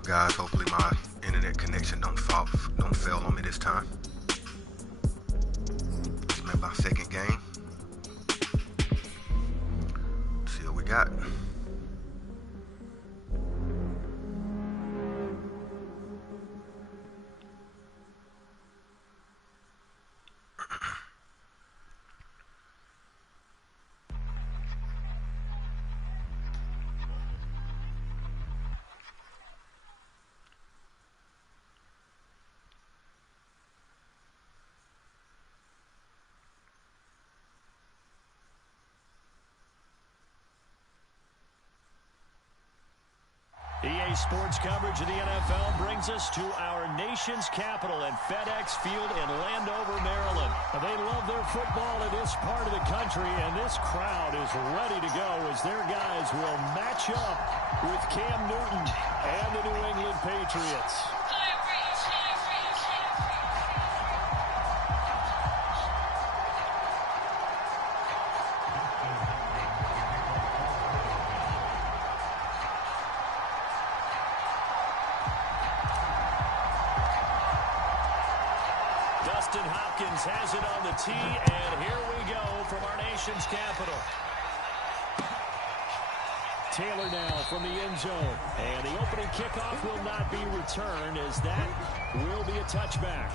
up, guys? Hopefully my internet connection don't fail on me this time. It's my second game. Let's see what we got. EA Sports coverage of the NFL brings us to our nation's capital in FedEx Field in Landover, Maryland. They love their football in this part of the country, and this crowd is ready to go as their guys will match up with Cam Newton and the New England Patriots. Dustin Hopkins has it on the tee, and here we go from our nation's capital. Taylor now from the end zone, and the opening kickoff will not be returned as that will be a touchback.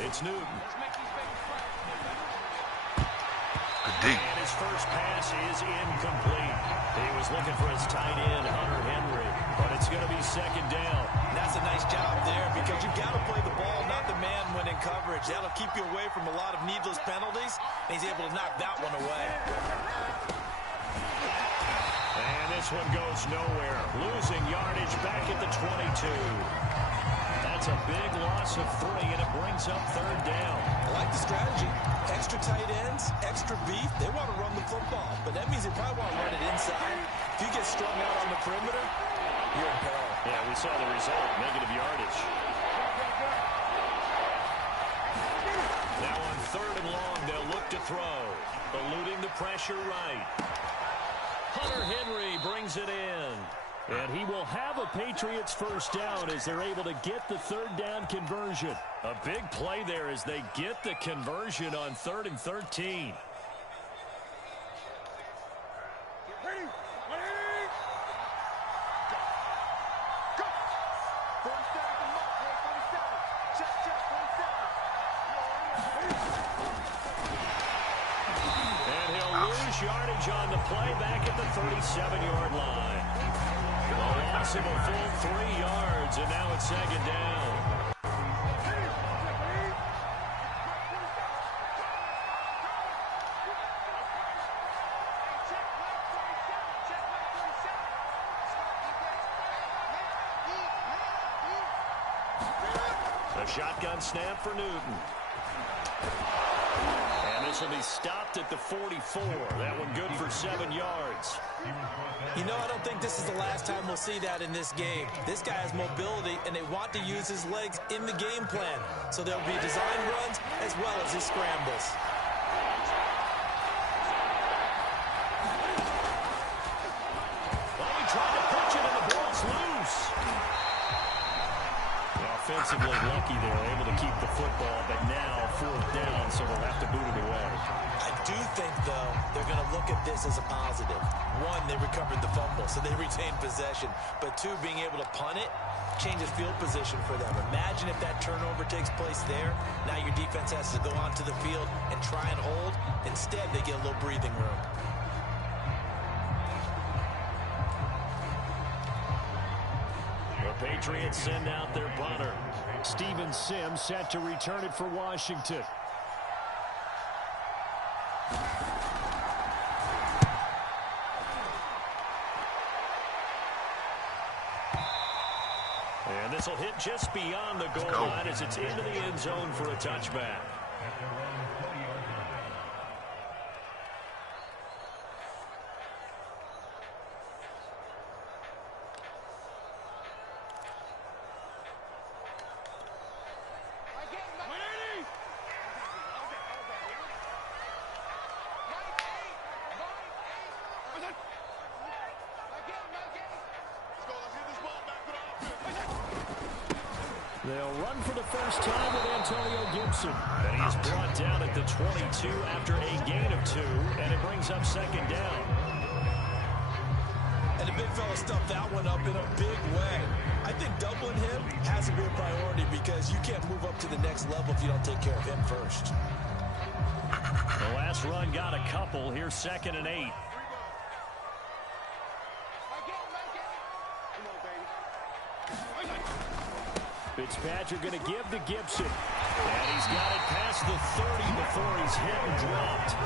It's Newton. Good. And his first pass is incomplete. He was looking for his tight end, Hunter Henry, but it's going to be second down. And that's a nice job there because you've got to play the ball, not the man when in coverage. That'll keep you away from a lot of needless penalties, and he's able to knock that one away. And this one goes nowhere. Losing yardage back at the 22. That's a big loss of 3, and it brings up third down. I like the strategy. Extra tight ends, extra beef. They want to run the football, but that means they probably want to run it inside. If you get strung out on the perimeter, you're in peril. Yeah, we saw the result, negative yardage. Now on third and long, they'll look to throw. Eluding the pressure right. Hunter Henry brings it in. And he will have a Patriots first down as they're able to get the third down conversion. A big play there as they get the conversion on 3rd and 13. And he'll lose yardage on the play back at the 37-yard line. A loss of a full 3 yards, and now it's second down. A shotgun snap for Newton. And this will be stopped at the 44. That one good for 7 yards. You know, I don't think this is the last time we'll see that in this game. This guy has mobility, and they want to use his legs in the game plan. So there'll be design runs as well as his scrambles. Well, he tried to pitch it, and the ball's loose. Offensively lucky they're able to keep the football, but now 4th down, so they'll have to boot it away. I do think, though, they're going to look at this as a positive. 1, they recovered the fumble, so they retained possession. But 2, being able to punt it changes field position for them. Imagine if that turnover takes place there. Now your defense has to go onto the field and try and hold. Instead, they get a little breathing room. The Patriots send out their punter. Steven Sims set to return it for Washington. And this will hit just beyond the goal line as it's into the end zone for a touchback. They'll run for the first time with Antonio Gibson. And he's brought down at the 22 after a gain of 2, and it brings up second down. And the big fella stuffed that one up in a big way. I think doubling him has to be a priority because you can't move up to the next level if you don't take care of him first. The last run got a couple. Here's 2nd and 8. Fitzpatrick going to give to Gibson. And he's got it past the 30 before he's hit and dropped.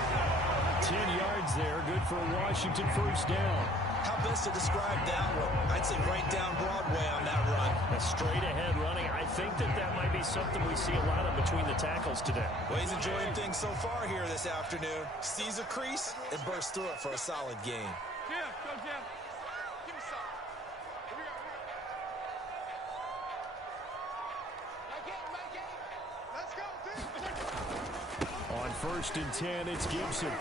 10 yards there. Good for a Washington first down. How best to describe that one? I'd say right down Broadway on that run. A straight ahead running. I think that might be something we see a lot of between the tackles today. Well, he's enjoying things so far here this afternoon. Sees a crease and bursts through it for a solid gain. Yeah, go Jim. Give me some. Here we go. Let's go, team. On 1st and 10, it's Gibson.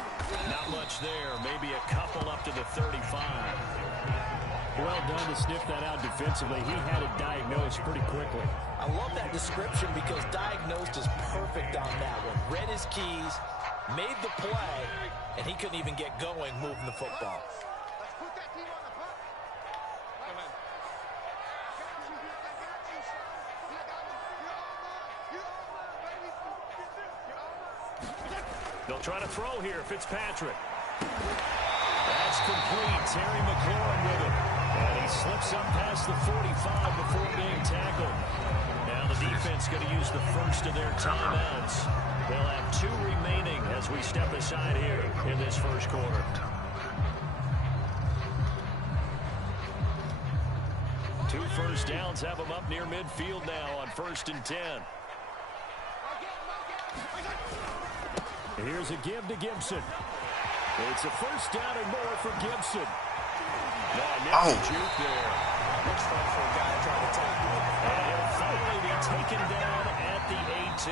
Not much there. Maybe a couple up to the 35. Well done to sniff that out defensively. He had it diagnosed pretty quickly. I love that description because diagnosed is perfect on that one. Read his keys, made the play, and he couldn't even get going moving the football. Let's put that team on the puck. They'll try to throw here. Fitzpatrick. That's complete. Terry McLaurin with it. And he slips up past the 45 before being tackled. Now the defense going to use the first of their timeouts. They'll have 2 remaining as we step aside here in this first quarter. Two first downs have them up near midfield now on 1st and 10. Here's a give to Gibson. It's a first down and more for Gibson. Juke there. Looks fun for a guy trying to tackle it. And he'll finally be taken down at the 18.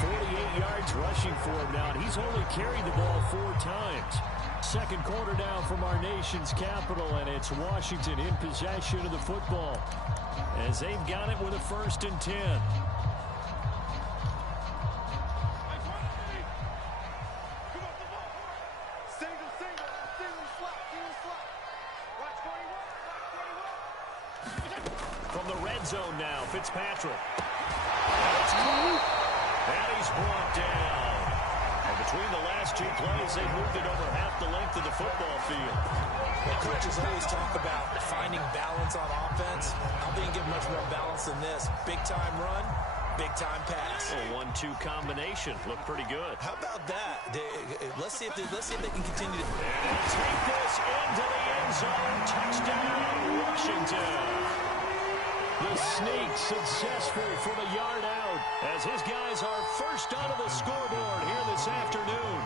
48 yards rushing for him now, and he's only carried the ball 4 times. Second quarter now from our nation's capital, and it's Washington in possession of the football as they've got it with a 1st and 10. From the red zone now, Fitzpatrick. It's caught. And he's brought down. And between the last 2 plays, they moved it over half the length of the football field. Well, coaches always talk about finding balance on offense. I don't get much more balance than this. Big-time run, big-time pass. A 1-2 combination. Looked pretty good. How about that? Let's see if they can continue to... And take this into the end zone. Touchdown, Washington. The sneak successful from a yard out as his guys are first onto the scoreboard here this afternoon.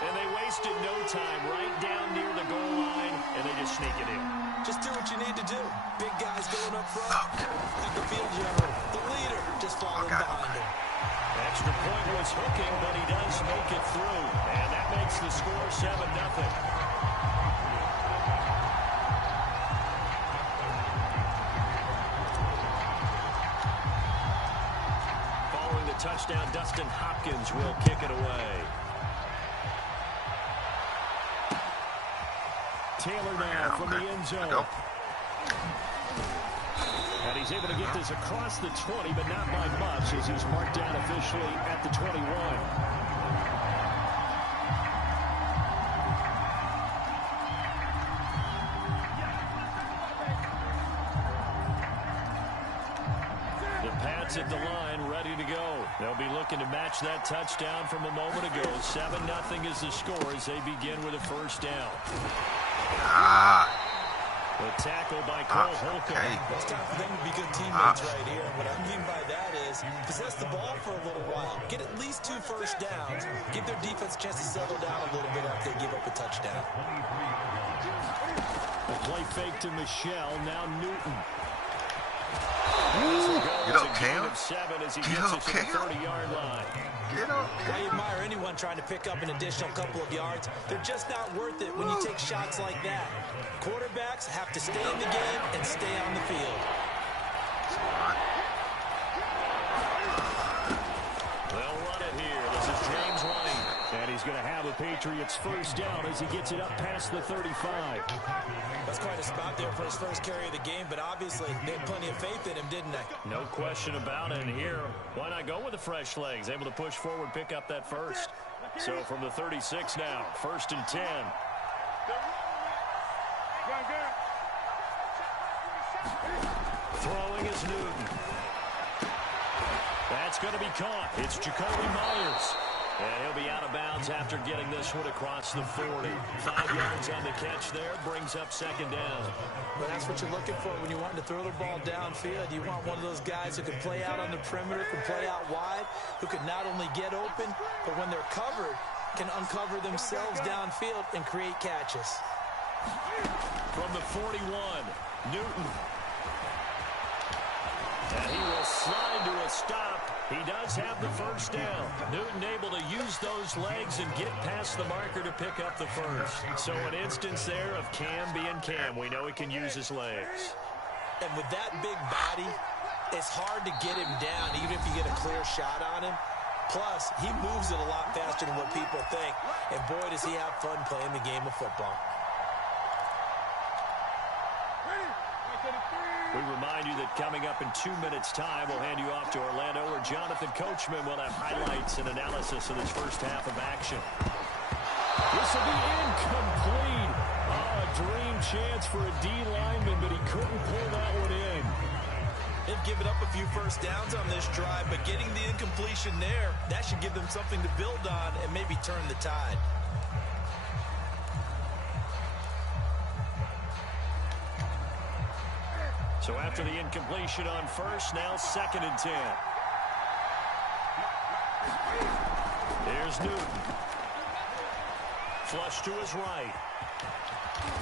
And they wasted no time right down near the goal line, and they just sneak it in. Just do what you need to do. Big guys going up front. Like the field general, the leader, just following behind him. Extra point was hooking, but he does make it through. And that makes the score 7-0. Touchdown, Dustin Hopkins will kick it away. Taylor now from the end zone. And he's able to get this across the 20, but not by much as he's marked down officially at the 21. At the line, ready to go. They'll be looking to match that touchdown from a moment ago. 7-0 is the score as they begin with a first down. The tackle by Cole Holcomb. Okay. It's time for them to be good teammates right here. What I mean by that is possess the ball for a little while. Get at least 2 first downs. Give their defense a chance to settle down a little bit after they give up a touchdown. The play fake to Michelle. Now Newton. Get up, Cam. Get up, Cam. 30-yard line. Get up, Cam. I admire anyone trying to pick up an additional couple of yards. They're just not worth it when you take shots like that. Quarterbacks have to stay in the game and stay on the field. They'll run it here. This is James White. And he's going to have a Patriots first down as he gets it up past the 35. That's quite a spot there for his first carry of the game, but obviously they had plenty of faith in him, didn't they? No question about it. And here, why not go with the fresh legs? Able to push forward, pick up that first. So from the 36 now, 1st and 10. Throwing is Newton. That's going to be caught. It's Jacoby Myers. And he'll be out of bounds after getting this one across the 40. 5 yards on the catch there, brings up 2nd down. Well, that's what you're looking for when you're wanting to throw the ball downfield. You want one of those guys who can play out on the perimeter, can play out wide, who can not only get open, but when they're covered, can uncover themselves downfield and create catches. From the 41, Newton. And he will slide to a stop. He does have the first down. Newton able to use those legs and get past the marker to pick up the first. So an instance there of Cam being Cam. We know he can use his legs. And with that big body, it's hard to get him down, even if you get a clear shot on him. Plus, he moves it a lot faster than what people think. And boy, does he have fun playing the game of football. We remind you that coming up in 2 minutes' time, we'll hand you off to Orlando, where Jonathan Coachman will have highlights and analysis of this first half of action. This will be incomplete. Oh, a dream chance for a D lineman, but he couldn't pull that one in. They've given up a few first downs on this drive, but getting the incompletion there, that should give them something to build on and maybe turn the tide. So after the incompletion on first, now 2nd and 10. Here's Newton. Flush to his right.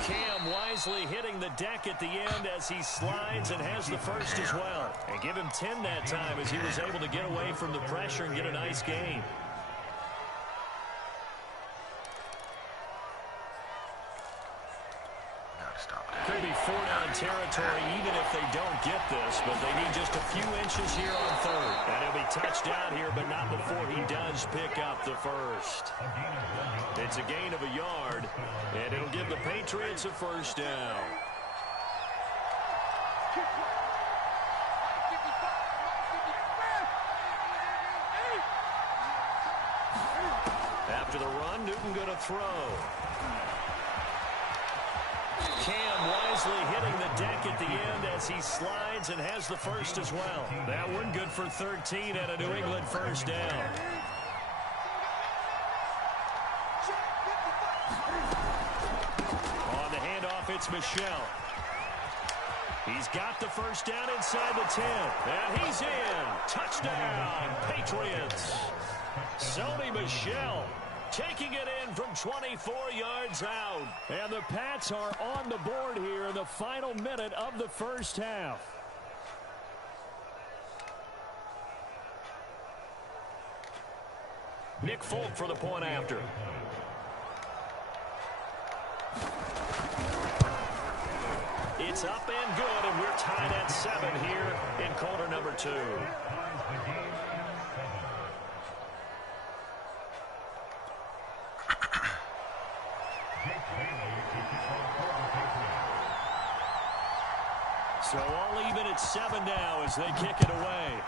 Cam wisely hitting the deck at the end as he slides and has the first as well. And give him 10 that time as he was able to get away from the pressure and get a nice gain. Could be 4-down territory even if they don't get this, but they need just a few inches here on 3rd. And he'll be touched down here, but not before he does pick up the first. It's a gain of a yard, and it'll give the Patriots a first down. After the run, Newton going to throw. Cam wisely hitting the deck at the end as he slides and has the first as well. That one good for 13 and a New England first down. On the handoff, it's Michel. He's got the first down inside the 10. And he's in. Touchdown, Patriots. Sony Michel taking it in from 24 yards out. And the Pats are on the board here in the final minute of the first half. Nick Folk for the point after. It's up and good, and we're tied at 7 here in quarter number 2. So all even at 7 now as they kick it away.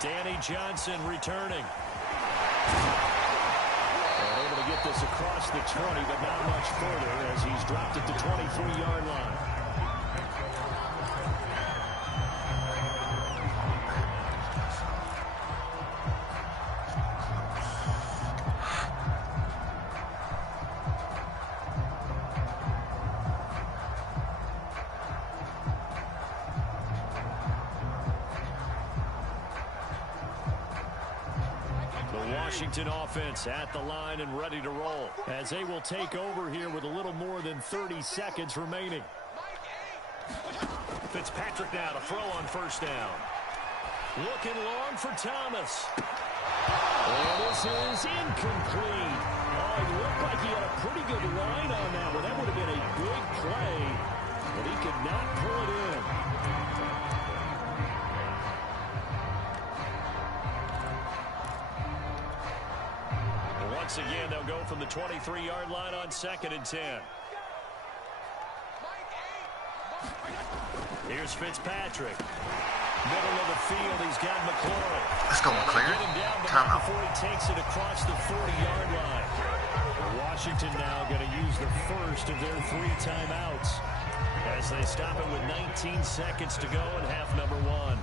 Danny Johnson returning. And able to get this across the 20, but not much further as he's dropped at the 23-yard line. Washington offense at the line and ready to roll as they will take over here with a little more than 30 seconds remaining. Fitzpatrick now to throw on first down. Looking long for Thomas. And this is incomplete. Oh, it looked like he had a pretty good line on that one. That would have been a big play, but he could not pull it in. And once again, they'll go from the 23-yard line on 2nd and 10. Here's Fitzpatrick. Middle of the field, he's got McLaurin. Let's go, McLaurin. Get him down Timeout. before he takes it across the 40-yard line. Washington now going to use the first of their 3 timeouts as they stop it with 19 seconds to go in half number 1.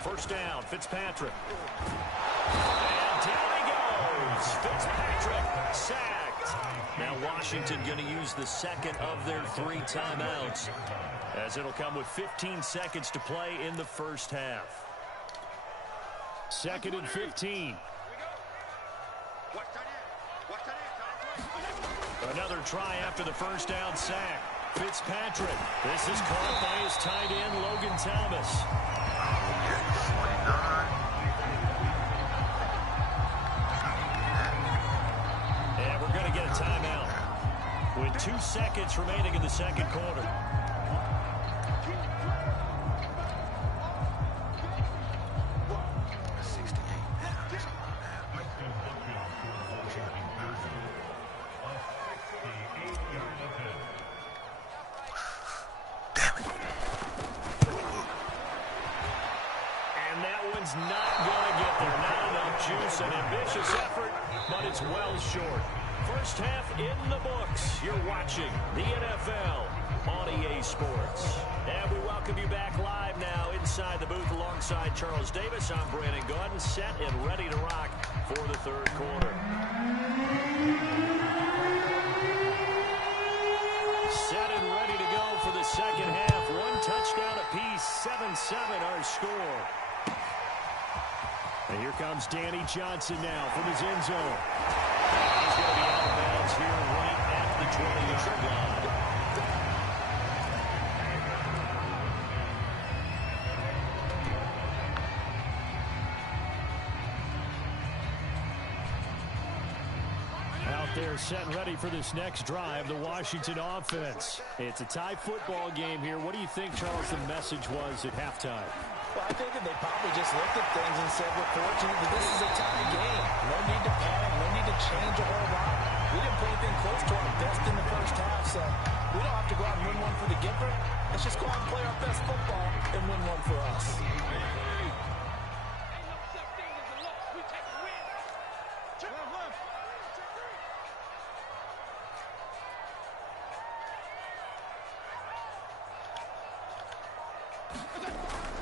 First down, Fitzpatrick. And down he goes. Fitzpatrick sacked. Now Washington going to use the second of their 3 timeouts, as it'll come with 15 seconds to play in the first half. 2nd and 15. Another try after the first down sack. Fitzpatrick. This is caught by his tight end, Logan Thomas. And we're going to get a timeout with 2 seconds remaining in the second quarter. Not going to get there. Not enough juice. An ambitious effort, but it's well short. First half in the books. You're watching the NFL on EA Sports. And we welcome you back live now inside the booth alongside Charles Davis. I'm Brandon Gaudin, set and ready to rock for the third quarter. Set and ready to go for the second half. 1 touchdown apiece. 7-7 our score. And here comes Danny Johnson now from his end zone. He's going to be out of bounds here right at the 20-yard line. Out there set and ready for this next drive, the Washington offense. It's a tie football game here. What do you think, Charles, the message was at halftime? Well, I think that they probably just looked at things and said, we're fortunate that this is a tie game. No need to panic, no need to change a whole lot. We didn't play anything close to our best in the first half, so we don't have to go out and win one for the Gipper. Let's just go out and play our best football and win one for us.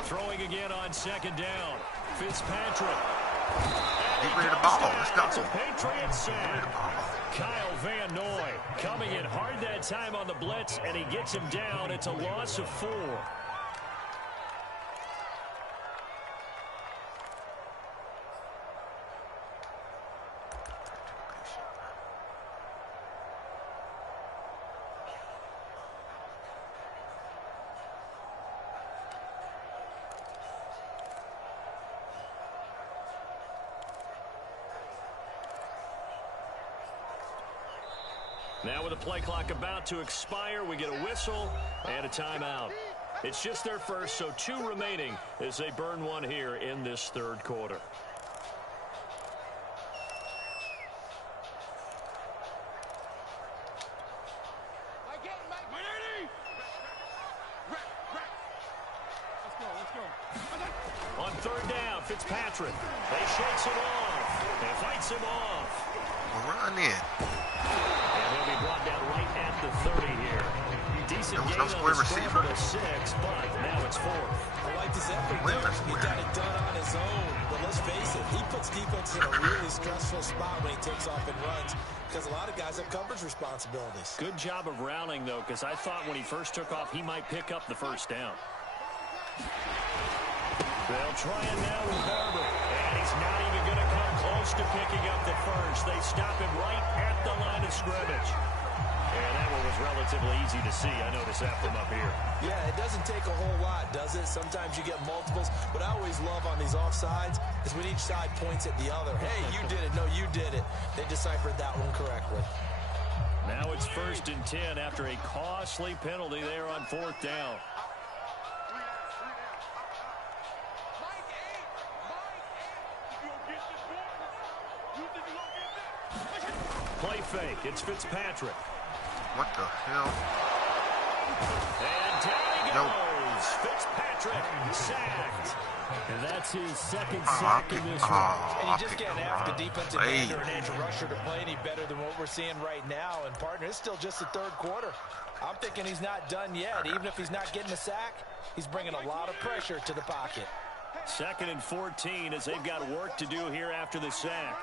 Throwing again on second down. Fitzpatrick. Get rid of the ball. Let's go. It's a Patriot sack. Kyle Van Noy coming in hard that time on the blitz, and he gets him down. It's a loss of 4. Now with the play clock about to expire, we get a whistle and a timeout. It's just their first, so 2 remaining as they burn one here in this third quarter. On third down, Fitzpatrick. They shakes him off and fights him off. We're running in. And He'll be brought down right at the 30 here. Decent There was gain no on square the receiver. scramble to 6, but now it's 4th. I like this effort, Wait, though. that's He weird. got it done on his own. But let's face it, he puts defense in a really stressful spot when he takes off and runs because a lot of guys have coverage responsibilities. Good job of rallying, though, because I thought when he first took off, he might pick up the first down. They'll try it now with Barber. And he's not even going to come close to picking up the first. They stop him right at the line of scrimmage. And that one was relatively easy to see. I noticed that from up here. Yeah, it doesn't take a whole lot, does it? Sometimes you get multiples. What I always love on these offsides is when each side points at the other. Hey, you did it. No, you did it. They deciphered that one correctly. Now it's 1st and 10 after a costly penalty there on 4th down. Play fake. It's Fitzpatrick. What the hell? And down he goes. Fitzpatrick sacked. And that's his second sack in this one. And you just can't ask a defensive end or an edge rusher to play any better than what we're seeing right now. And, partner, it's still just the 3rd quarter. I'm thinking he's not done yet. Even if he's not getting a sack, he's bringing a lot of pressure to the pocket. 2nd and 14 as they've got work to do here after the sack.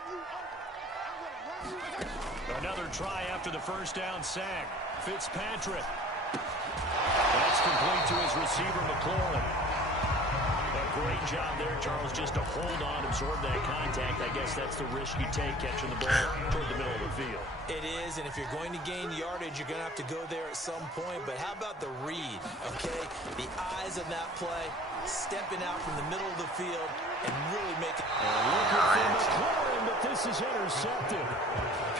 Another try after the first down sack. Fitzpatrick. That's complete to his receiver, McLaurin. A great job there, Charles, just to hold on, absorb that contact. I guess that's the risk you take catching the ball toward the middle of the field. It is, and if you're going to gain yardage, you're going to have to go there at some point. But how about the read, okay? The eyes of that play, stepping out from the middle of the field and really making... Looking for McLaurin, but this is intercepted.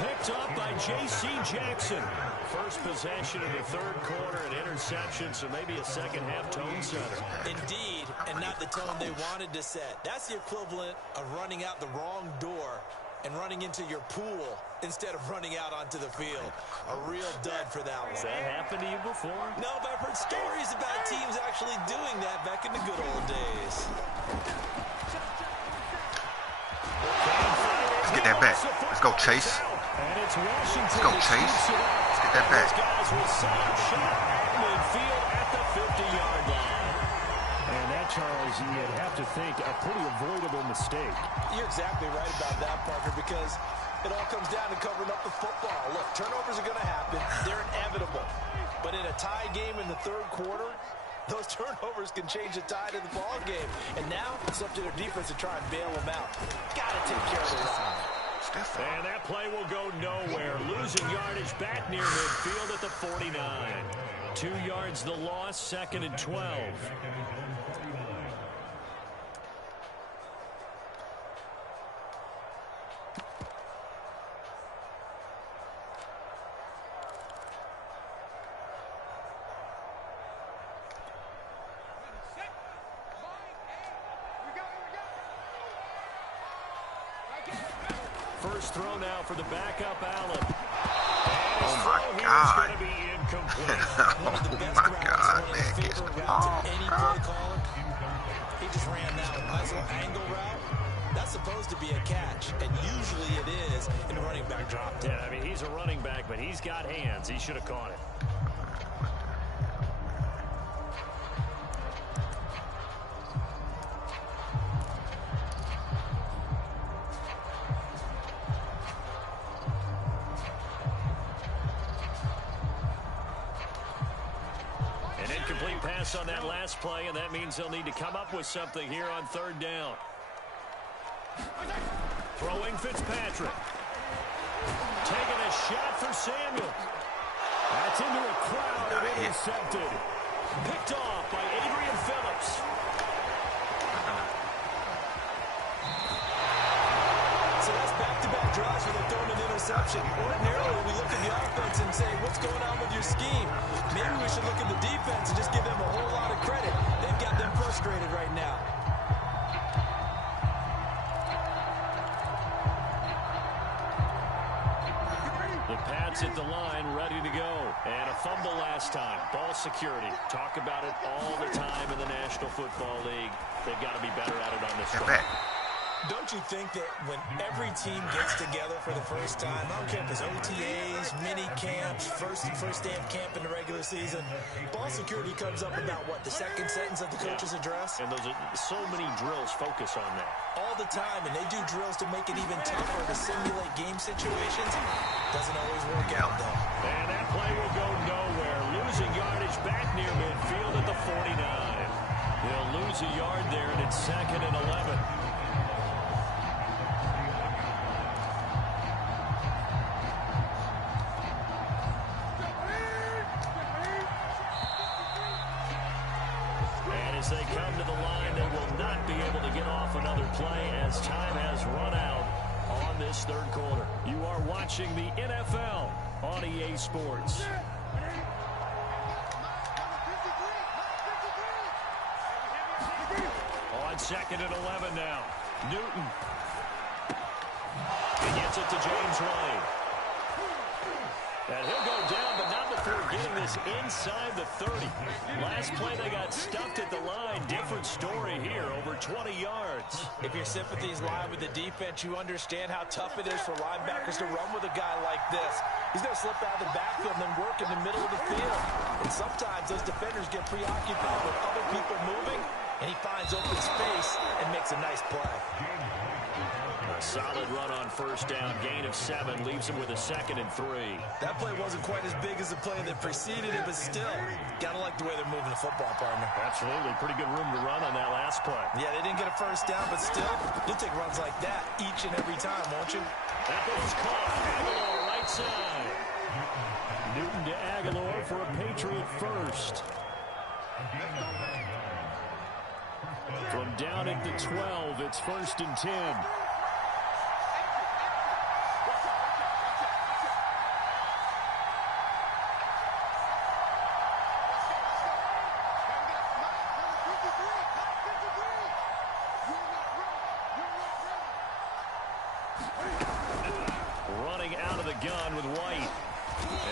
Picked up by J.C. Jackson. First possession of the 3rd quarter, an interception, so maybe a second-half tone setter. Indeed, and not the tone they wanted to set. That's the equivalent of running out the wrong door and running into your pool instead of running out onto the field. A real dud for that one. Has that happened to you before? No, but I've heard stories about teams actually doing that back in the good old days. Let's get that back. Let's go, Chase. Let's go, Chase. Let's get that back. Guys will set up shot at midfield at the 50-yard line. And that, Charles, you'd have to think a pretty avoidable mistake. You're exactly right about that, partner, because it all comes down to covering up the football. Look, turnovers are going to happen. They're inevitable. But in a tie game in the 3rd quarter, those turnovers can change the tide of the ball game. And now it's up to their defense to try and bail them out. Got to take care of the run. And that play will go nowhere. Losing yardage back near midfield at the 49. 2 yards the loss, 2nd and 12. First throw now for the backup, Allen. Oh, my God. Going to be incomplete. Oh, my God, man. Get the ball, bro. He just ran that nice little angle route. That's supposed to be a catch, and usually it is in a running back drop. Yeah, I mean, he's a running back, but he's got hands. He should have caught it. On that last play, and that means they'll need to come up with something here on 3rd down. Throwing Fitzpatrick. Taking a shot for Samuel. That's into a crowd and intercepted. Picked off by Adrian Phillips. So that's back-to-back drives where they're throwing an interception. Ordinarily, we look at the offense and say, what's going on with your scheme? Maybe we should look at the defense and just give them a whole lot of credit. They've got them frustrated right now. The Pats at the line, ready to go. And a fumble last time. Ball security. Talk about it all the time in the National Football League. They've got to be better at it on this drive. Don't you think that when every team gets together for the first time, I don't care if it's OTAs, mini camps, first day of camp in the regular season, ball security comes up about, what, the second sentence of the coach's address? And those are so many drills focus on that. All the time, and they do drills to make it even tougher to simulate game situations. Doesn't always work out, though. And that play will go nowhere. Losing yardage back near midfield at the 49. They'll lose a yard there, and it's 2nd and 11. As they come to the line, they will not be able to get off another play as time has run out on this third quarter. You are watching the NFL on EA Sports. On 2nd and 11 now. Newton. He gets it to James White. And he'll go down, but not before getting this inside the 30. Last play, they got stuffed at the line. Different story here, over 20 yards. If your sympathies lie with the defense, you understand how tough it is for linebackers to run with a guy like this. He's going to slip out of the backfield and then work in the middle of the field. And sometimes those defenders get preoccupied with other people moving, and he finds open space and makes a nice play. A solid run on first down. Gain of 7 leaves him with a 2nd and 3. That play wasn't quite as big as the play that preceded it, but still, gotta like the way they're moving the football, partner. Absolutely. Pretty good room to run on that last play. Yeah, they didn't get a first down, but still, you'll take runs like that each and every time, won't you? That ball's caught. Aguilar, right side. Newton to Aguilar for a Patriot first. From down at the 12, it's 1st and 10. Running out of the gun with White.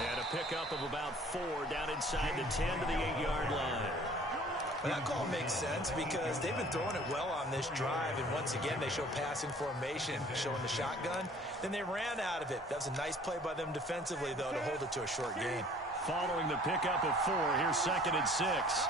And a pickup of about 4 down inside the 10 to the 8-yard line. Well, that call makes sense because they've been throwing it well on this drive, and once again they show passing formation, showing the shotgun. Then they ran out of it. That was a nice play by them defensively, though, to hold it to a short gain. Following the pickup of 4, here's 2nd and 6.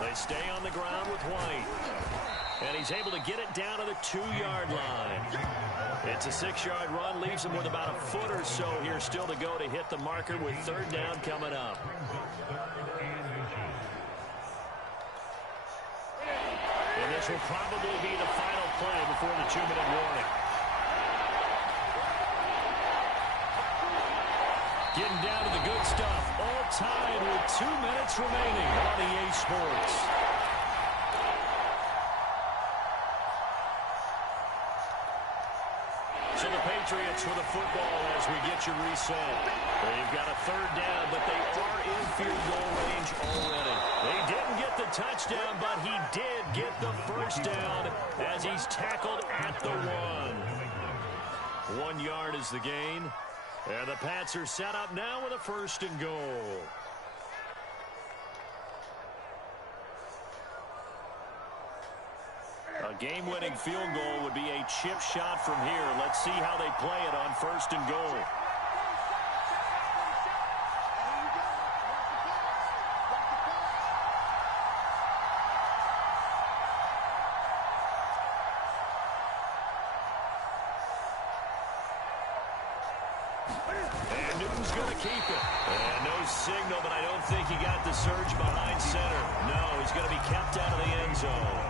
They stay on the ground with White. And he's able to get it down to the 2-yard line. It's a 6-yard run, leaves him with about a foot or so here still to go to hit the marker with 3rd down coming up. And this will probably be the final play before the 2-minute warning. Getting down to the good stuff. All tied with 2 minutes remaining on EA Sports. So the Patriots with the football as we get you reset. They've got a 3rd down, but they are in field goal range already. They didn't get the touchdown, but he did get the first down as he's tackled at the 1. 1 yard is the gain. And the Pats are set up now with a 1st and goal. A game-winning field goal would be a chip shot from here. Let's see how they play it on 1st and goal. And Newton's going to keep it. And no signal, but I don't think he got the surge behind center. No, he's going to be kept out of the end zone.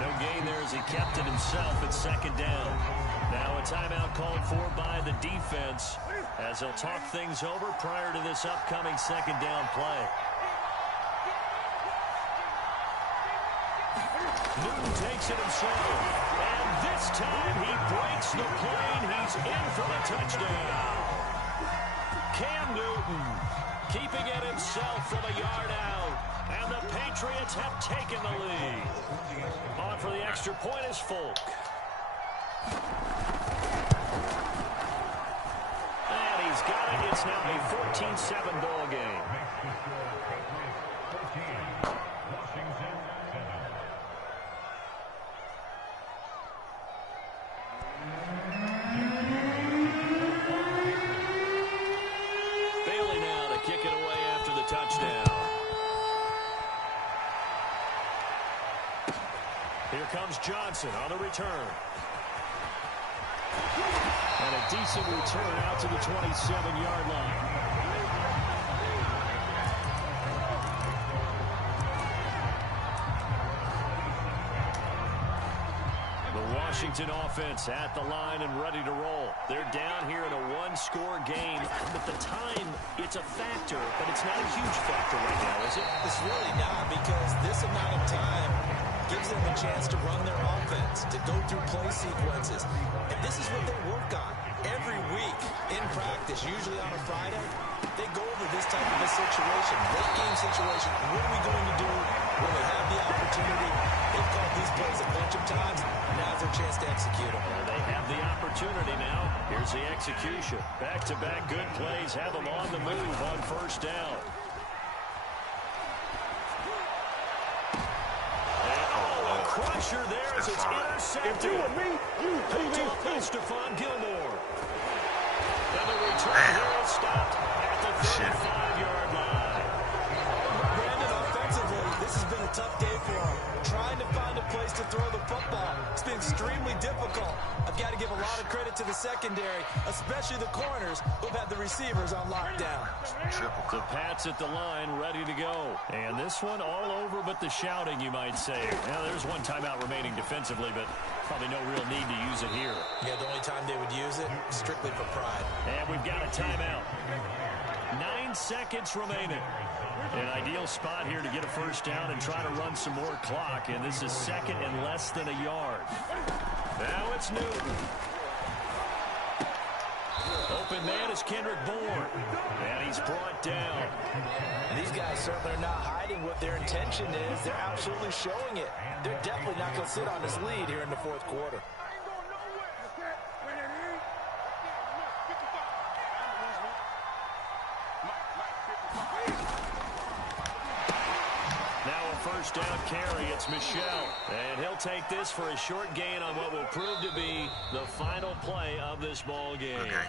No gain there as he kept it himself at 2nd down. Now a timeout called for by the defense as they'll talk things over prior to this upcoming 2nd down play. Newton takes it himself. And this time he breaks the plane. He's in for the touchdown. Cam Newton keeping it himself from a yard out. And the Patriots have taken the lead. On for the extra point is Folk. He's got it. It's now a 14-7 ball game. Bailey now to kick it away after the touchdown. Here comes Johnson on the return. And a decent return out to the 27-yard line. The Washington offense at the line and ready to roll. They're down here in a one-score game. But the time, it's a factor, but it's not a huge factor right now, is it? It's really not, because this amount of time gives them a chance to run their offense, to go through play sequences. And this is what they work on every week in practice, usually on a Friday. They go over this type of a situation, late game situation. What are we going to do when we have the opportunity? They've called these plays a bunch of times. Now's their chance to execute them. Well, they have the opportunity now. Here's the execution. Back-to-back good plays have them on the move on first down. Crusher there as it's intercepted. Picked off by Stephon Gilmore. And the return here is stopped at the 35-yard line. Brandon, offensively, this has been a tough day for him. Trying to find a place to throw the football. It's been extremely difficult. I've got to give a lot of credit to the secondary, especially the corners who've had the receivers on lockdown. The Pats at the line, ready to go. And this one all over but the shouting, you might say. Now, there's one timeout remaining defensively, but probably no real need to use it here. Yeah, the only time they would use it, strictly for pride. And we've got a timeout. 9 seconds remaining. An ideal spot here to get a first down and try to run some more clock. And this is second and less than a yard. Now it's Newton. Open man is Kendrick Bourne. And he's brought down. And these guys certainly are not hiding what their intention is. They're absolutely showing it. They're definitely not going to sit on this lead here in the fourth quarter. First down carry, it's Michel. And he'll take this for a short gain on what will prove to be the final play of this ball game. Okay.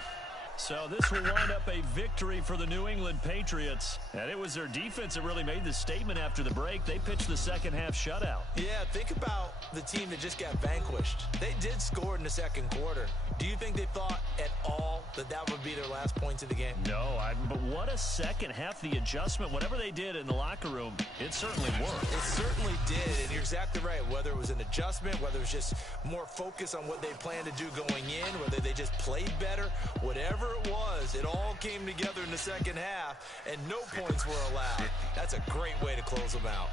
So this will wind up a victory for the New England Patriots. And it was their defense that really made the statement after the break. They pitched the second half shutout. Yeah, think about the team that just got vanquished. They did score in the second quarter. Do you think they thought at all that that would be their last points of the game? No, but what a second half. The adjustment, whatever they did in the locker room, it certainly worked. It certainly did, and you're exactly right. Whether it was an adjustment, whether it was just more focus on what they planned to do going in, whether they just played better, whatever it was, it all came together in the second half, and no points were allowed. That's a great way to close them out.